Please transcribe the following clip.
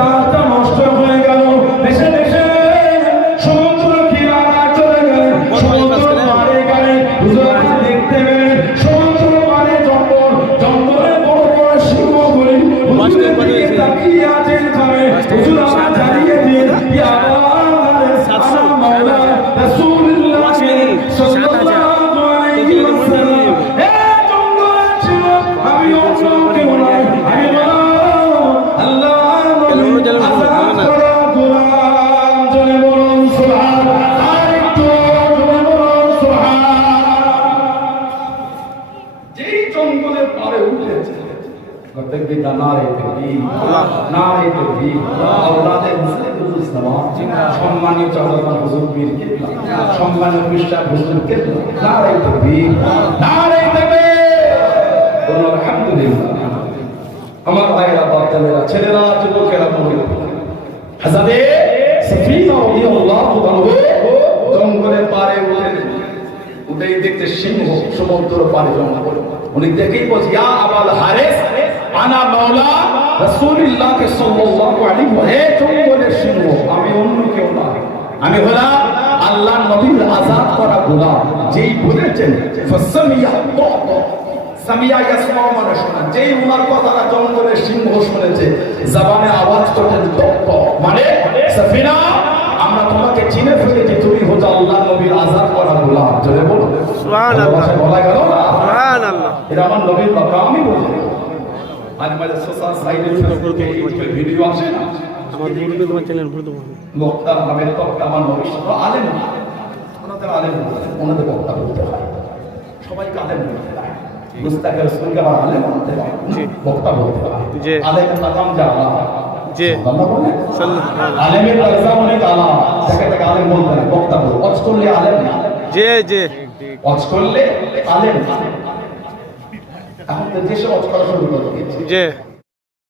da দেখবি নারে তেকবীর নারে তেকবীর আওলাদে মুসলিম ইসলাম সম্মানিত চলমান হুজুর পীর কিবলা। সম্মানিত পৃষ্ঠা হুজুর কিবলা। নারে তেকবীর নারে তেকবীর আলহামদুলিল্লাহ। আমার ভাইরা বাচ্চারা ছেলেরা যুবকেরা মহিলা হাজারে সফিনা রাদিয়াল্লাহু তাআলা জঙ্গলের পারে উঠে উঠেই দেখতে সিংহ সমুদ্র পারে জঙ্গল। উনি দেখেই বলছে ইয়া আবাল হারিস। আনা মাওলা রাসূলুল্লাহ সাল্লাল্লাহু আলাইহি হে জঙ্গলের সিংহ আমি অন্য কেউ না। আমি হলাম আল্লাহর নবীর আজাদ করা গোলাম। যেই বলেছেন ফাসামিয়া সামিয়া ইয়াসমা মানে শোনা। যেই উনার কথাটা জঙ্গলের সিংহ শুনেছে জবানে আওয়াজ করতেন তপ্ত মানে সাফিনা আমরা তোমাকে চিনে ফেলেছি তুমি হচ্ছে আল্লাহ নবীর আজাদ করা গোলাম। চলে বলো। সুবহানাল্লাহ। বলা গেল সুবহানাল্লাহ। এটা আমার নবীর কথা আমি বলি। মাঝে মাঝে সোশ্যাল সাইডে ভিডিও আসে না? আমার মুরব্বী তোমার চ্যানেল দেবো বক্তা তক্তা আমার নবীর আলেম ওনাদের আলেম ওনাদের বক্তা বলতে হয়। সবাইকে আলেম বলতে হয়। মুস্তাকের রসুলকে আবার আলেম বলতে হয়। বক্তা বলতে হয়। জি। আলেমের মাকাম যা আলাদা। সাল্লাল্লাহু আলেমের দরজা অনেক আলাদা। যাকে তাকে আলেম বলতে হয়। বক্তা বলতে অজ করলে আলেম না। যে যে অজ করলে আলেম না। 이제